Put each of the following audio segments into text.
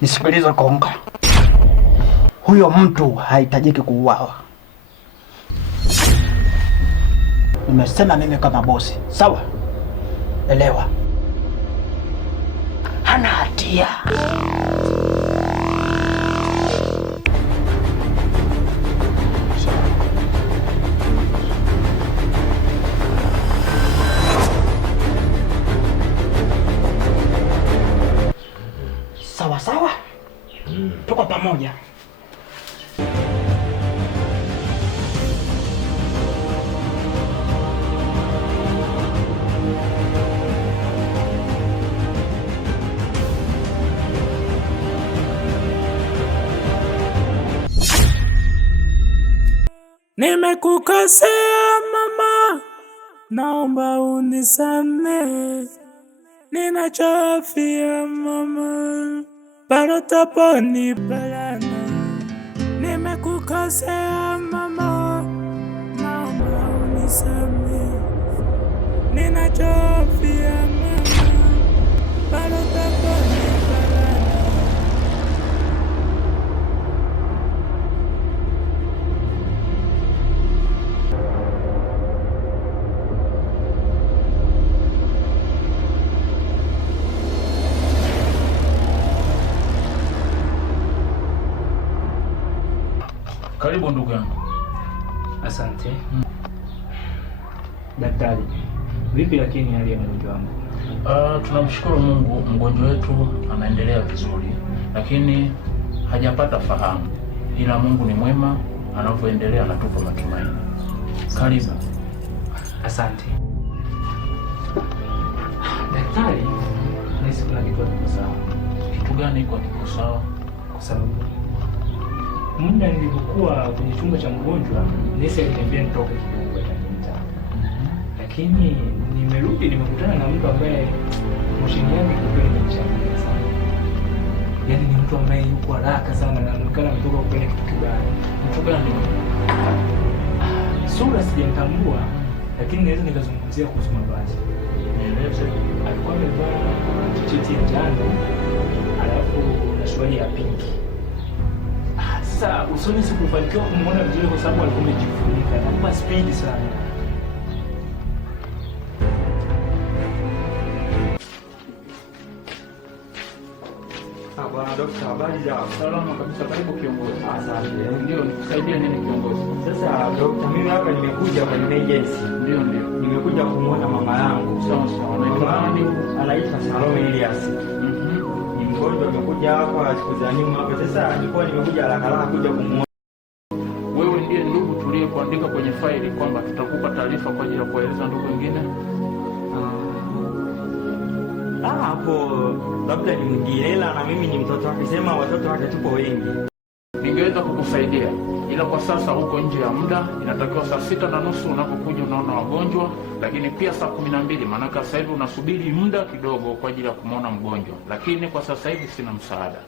Nisikilize Konga, huyo mtu hahitajiki kuuawa. Nimesema mimi kama bosi, sawa? Elewa, hana hatia. Sawa sawa, tuko pamoja. Nimekukosea mama, naomba unisamehe. Ninachofia mama, bado taponi balana. Nimekukosea mama, naomba unisamehe. Ninachofia mama, bado taponi balana. Karibu ndugu yangu. Asante. Daktari, vipi lakini hali ya mgonjwa wangu? Tunamshukuru Mungu, mgonjwa wetu anaendelea vizuri, lakini hajapata fahamu, ila Mungu ni mwema, anapoendelea anatupa matumaini. Karibu. Asante. Daktari, nisi kuna kitu kiko sawa. Kitu gani kwa kiko sawa? Kwa sababu muda nilipokuwa kwenye chumba cha mgonjwa, nesi aliniambia nitoke kidogo kwa dakika 5. Lakini nimerudi nimekutana na mtu ambaye moshini yake kweli imechangia sana. Yaani ni mtu ambaye yuko haraka sana na anaonekana ametoka kufanya kitu kibaya. Mtu gani? Sura sijamtambua, lakini naweza nikazungumzia kuhusu mavazi. Nieleze. Alikuwa amevaa tisheti ya njano, alafu na suruali ya pinki. Sasa usoni sikufanikiwa kumuona vizuri kwa sababu alikuwa amejifunika na kwa speed sana. Bwana Dokta, habari za? Salama kabisa, karibu kiongozi. Asante. Ndio, nikusaidie nini kiongozi? Sasa Dokta, mimi hapa nimekuja kwa emergency. Ndio. Nimekuja kumuona mama yangu. Sawa. Mama yangu anaitwa Salome Elias. Ni mgonjwa, amekuja hapa siku za nyuma hapa. Sasa nilikuwa nimekuja haraka kuja kumuona. Wewe ndiye ndugu tuliyekuandika kwenye faili kwamba tutakupa taarifa kwa ajili ya kueleza ndugu wengine? Hapo labda ni mwingine, ila na mimi ni mtoto wake. Sema watoto wake tupo wengi. Ningeweza kukusaidia, ila kwa sasa uko nje ya muda. Inatakiwa saa 6:30 unapokuja unaona wagonjwa, lakini pia saa 12, maana sasa hivi unasubiri muda kidogo kwa ajili ya kumuona mgonjwa, lakini kwa sasa hivi sina msaada.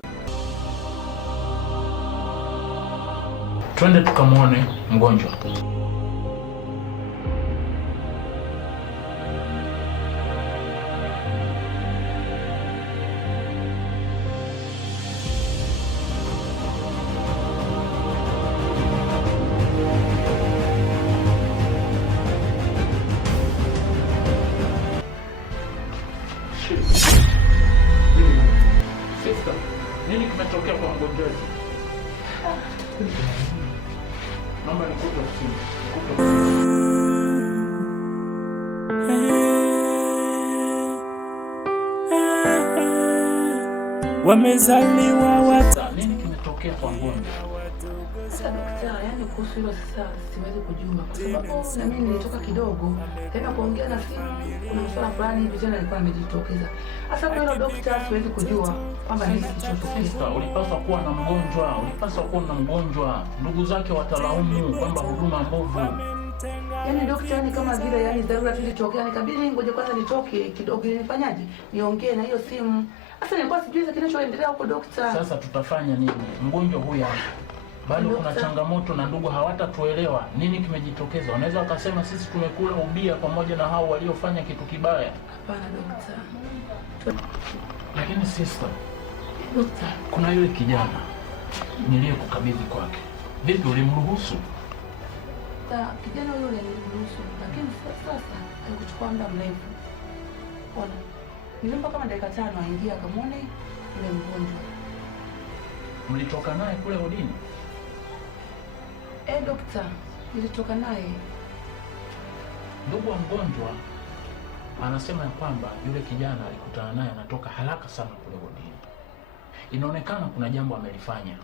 Twende tukamuone mgonjwa. Sister, nini kimetokea kwa mgonjwa wetu? Naomba nikupe simu. Wamezaliwa watatu. Nini kimetokea kwa mgonjwa? Sasa daktari, yani kuhusu hilo sasa siwezi kujua kwa sababu na mimi nilitoka kidogo tena kuongea na simu, kuna masuala fulani hivi tena alikuwa amejitokeza. Sasa kwa hilo daktari siwezi kujua kwamba ni Sister, ulipaswa kuwa na mgonjwa. Ndugu zake watalaumu kwamba huduma mbovu. yani daktari, ni kama vile yani dharura tulitokea, nikabidi ngoja kwanza nitoke kidogo nifanyaje niongee na hiyo simu. Sasa nilikuwa sijui kinachoendelea huko daktari. Sasa tutafanya nini? Mgonjwa huyu bado kuna changamoto na ndugu hawatatuelewa nini kimejitokeza. Wanaweza wakasema sisi tumekula ubia pamoja na hao waliofanya kitu kibaya. Hapana daktari. Lakini sister, Dokta, kuna yule kijana niliyekukabidhi kwake. Vipi, ulimruhusu? Kijana yule nilimruhusu, lakini sasa haikuchukua muda mrefu. Ona, nilimpa kama dakika 5 aingia akamwone yule mgonjwa. Mlitoka naye kule wodini? Dokta, nilitoka naye. Ndugu wa mgonjwa anasema ya kwamba yule kijana alikutana naye anatoka haraka sana kule wodini. Inaonekana kuna jambo amelifanya,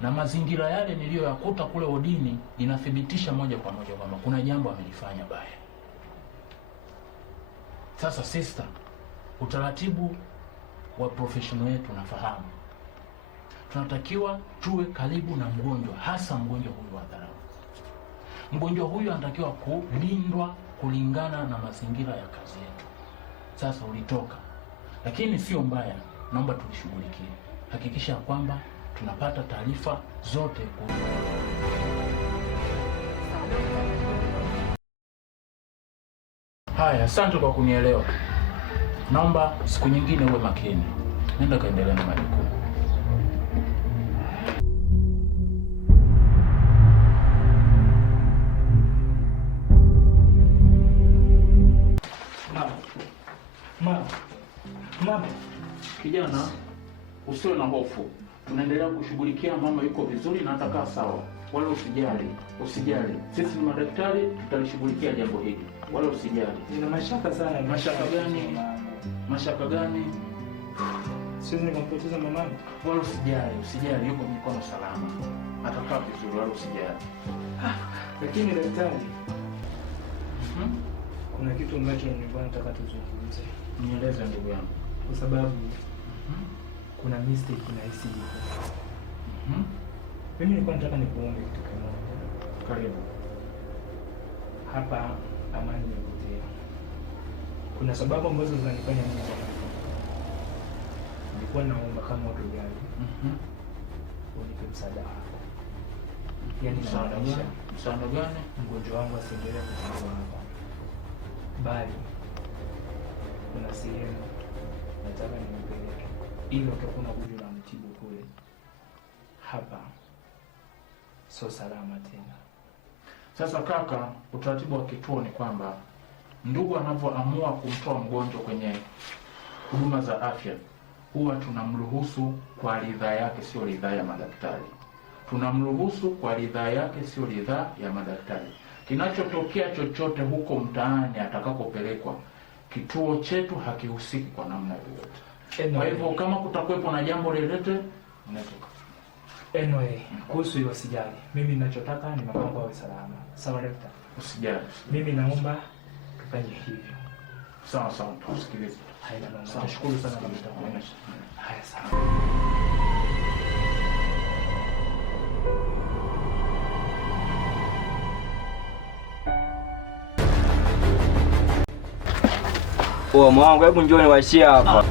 na mazingira yale niliyoyakuta kule wodini inathibitisha moja kwa moja kwamba kuna jambo amelifanya baya. Sasa sister, utaratibu wa professional yetu nafahamu, tunatakiwa tuwe karibu na mgonjwa, hasa mgonjwa huyu wa dharau. Mgonjwa huyu anatakiwa kulindwa kulingana na mazingira ya kazi yetu. Sasa ulitoka, lakini sio mbaya, naomba tulishughulikie. Hakikisha kwamba tunapata taarifa zote kuhusu. Haya, asante kwa kunielewa. Naomba siku nyingine uwe makini. Nenda kaendelea na majukumu. Mama. Kijana, usiwe na hofu. Tunaendelea kushughulikia, mama yuko vizuri na atakaa sawa. Wala usijali. Sisi ni madaktari, tutalishughulikia jambo hili. Wala usijali. Nina mashaka sana. Mashaka gani? Siwezi nikampoteza mamangu. Wala usijali, yuko mikono salama. Atakaa vizuri, wala usijali. Lakini daktari, kuna kitu ambacho nilikuwa nataka tuzungumze. Nieleze ndugu yangu. Kwa sababu kuna mistake inahisi hivi. Mimi nilikuwa nataka nikuombe kitu kimoja. Karibu. Hapa amani imepotea. Kuna sababu ambazo zinanifanya mimi nilikuwa naomba kama utojali. Unipe msaada wako. Yaani msaada gani? Mgonjwa wangu asiendelee kutibiwa hapa, bali kuna sehemu nataka nimpeleke ili utakuwa unakuja na mtibu kule. Hapa sio salama tena. Sasa kaka, utaratibu wa kituo ni kwamba ndugu anavyoamua kumtoa mgonjwa kwenye huduma za afya, huwa tunamruhusu kwa ridhaa yake, sio ridhaa ya madaktari. Tunamruhusu kwa ridhaa yake, sio ridhaa ya madaktari. Kinachotokea chochote huko mtaani atakapopelekwa, kituo chetu hakihusiki kwa namna yoyote. Kwa hivyo kama kutakuwepo na jambo lolote, unatoka. Anyway, kuhusu hiyo sijali. Mimi ninachotaka ni mamangu awe salama. Sawa daktari? Usijali. Mimi naomba tufanye hivyo. Sawa, tusikilize. Haina noma. Nashukuru sana kwa mtaani. Haya, sawa. Mwanangu, hebu njoo niwashie hapa.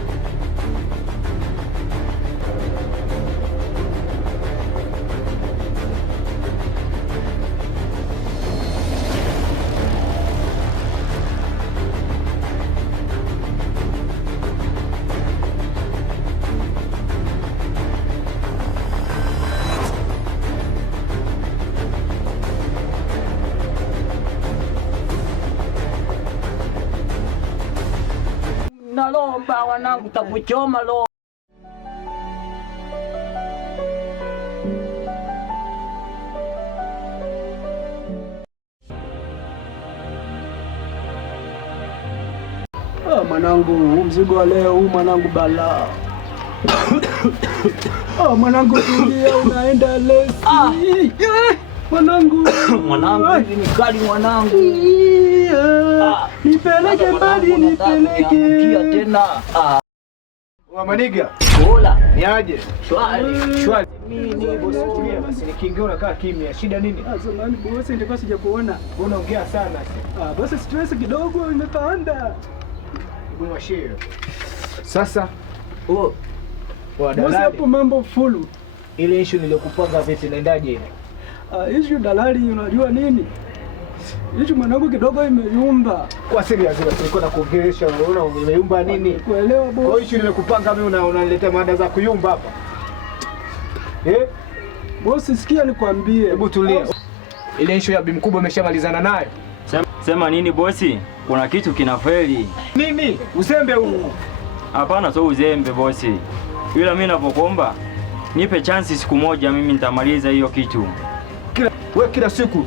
Nalomba wanangu takuchoma lo. Mwanangu, mzigo wa leo huu mwanangu bala. Mwanangu tulia, unaenda lesi. Mwanangu ni kali mwanangu. Nipeleke mbali, nipeleke. Tena. Maniga. Hola. Ni aje? Shwari. Mimi bosi tulia basi, nikiingia unakaa kimya. Shida nini? Zamani bosi ndio basi sijakuona. Unaongea sana. Basi stress kidogo imepanda. Unawashia. Sasa bosi hapo mambo full. Ile issue niliyokupanga vipi inaendaje ile? Issue dalali, unajua nini? Hicho mwanangu kidogo imeyumba. Kwa serious nilikuwa nakuongelesha, unaona imeyumba nini? Kuelewa boss. Kwa hiyo nimekupanga mimi unaniletea mada za kuyumba hapa. Boss, sikia nikwambie. Hebu tulia. Ile issue ya bibi mkubwa umeshamalizana nayo? Sema nini bosi? Kuna kitu kinafeli. Nini? Uzembe huu. Hapana, sio uzembe bosi. Ila mimi ninapokuomba nipe chance siku moja, mimi nitamaliza hiyo kitu. Kila siku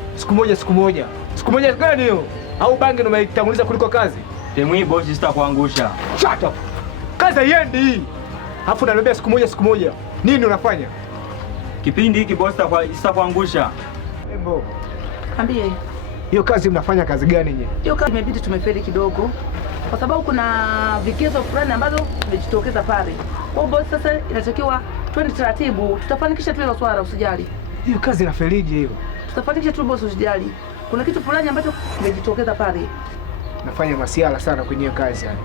moja. Siku moja gani hiyo? Au bangi ndio umeitanguliza kuliko kazi? Temu hii bosi sitakuangusha. Shut up. Kazi haiendi hii. Alafu unaniambia siku moja. Nini unafanya? Kipindi hiki bosi sitakuangusha. Embo. Ambie. Hiyo kazi mnafanya kazi gani nyinyi? Hiyo kazi imebidi tumefeli kidogo. Kwa sababu kuna vigezo fulani ambazo vimejitokeza pale. Kwa hiyo bosi, sasa inatakiwa twende taratibu. Tutafanikisha tu hilo swala, usijali. Hiyo kazi inafelije hiyo? Tutafanikisha tu bosi, usijali. Kuna kitu fulani ambacho kimejitokeza pale. Nafanya masiala sana kwenye kazi yani.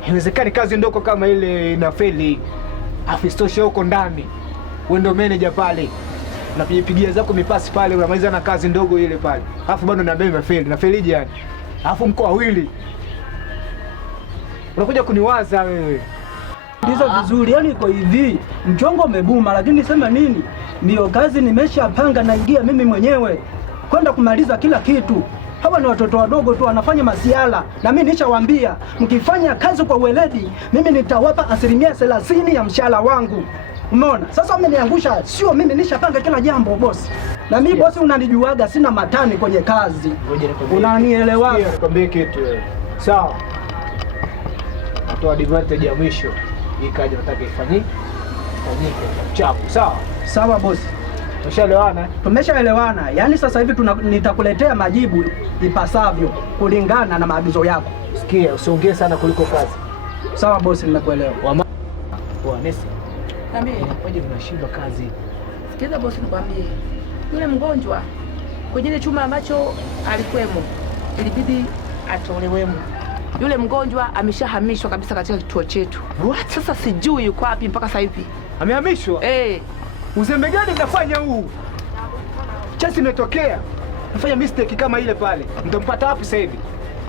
Haiwezekani kazi ndoko kama ile inafeli. Afistosha huko ndani. Wewe ndio manager pale. Unapigia zako mipasi pale, unamaliza na kazi ndogo ile pale. Alafu bado naambia imefeli. Nafelije yani? Alafu mko wawili. Unakuja kuniwaza wewe. Ndizo vizuri, yani iko hivi. Mchongo umebuma, lakini sema nini? Ndio kazi nimeshapanga, naingia mimi mwenyewe kwenda kumaliza kila kitu. Hawa ni watoto wadogo tu wanafanya masiala, na mimi nishawaambia mkifanya kazi kwa weledi, mimi nitawapa 30% ya mshahara wangu. Umeona? Sasa umeniangusha, sio mimi nishapanga kila jambo bosi. Na mimi bosi unanijuaga sina matani kwenye kazi. Unanielewa? Nikwambie kitu wewe. Sawa. Natoa advantage ya mwisho. Hii kazi nataka ifanyike chapu. Sawa? Sawa bosi. Tumeshaelewana? Tumeshaelewana. Yaani sasa hivi nitakuletea majibu ipasavyo kulingana na maagizo yako. Sikia, usiongee sana kuliko kazi. Sawa bosi, nimekuelewa. Nesi. Niambie. Waje tunashindwa kazi. Sikiza bosi, nikwambie. Yule mgonjwa kwenye ile chumba ambacho alikwemo ilibidi atolewemo. Yule mgonjwa ameshahamishwa kabisa katika kituo chetu. Sasa sijui yuko wapi mpaka sasa hivi. Amehamishwa? Uzembe gani mnafanya huu? Chasi imetokea. Nafanya mistake kama ile pale. Mtampata wapi sasa hivi?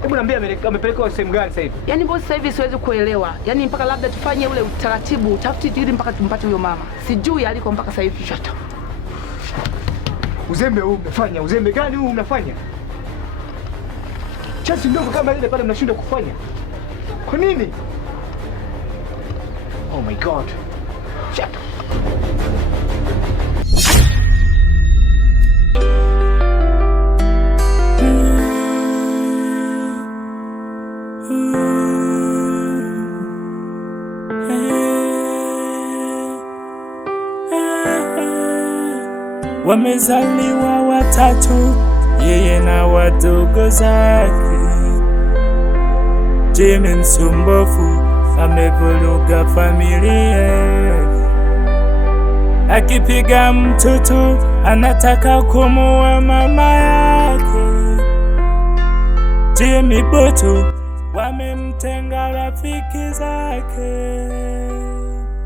Hebu niambie amepelekwa sehemu gani sasa hivi? Yaani bosi, sasa hivi siwezi kuelewa. Yaani mpaka labda tufanye ule utaratibu, tafiti ili mpaka tumpate huyo mama. Sijui aliko mpaka sasa hivi. Shut up. Uzembe huu mnafanya. Uzembe gani huu mnafanya? Chasi ndogo kama ile pale mnashindwa kufanya. Kwa nini? Oh my God. Shut up. Wamezaliwa watatu, yeye na wadogo zake. Jimmy msumbufu amevuruga familia, akipiga mtoto anataka kumuua mama yake. Jimmy Boto wamemtenga rafiki zake.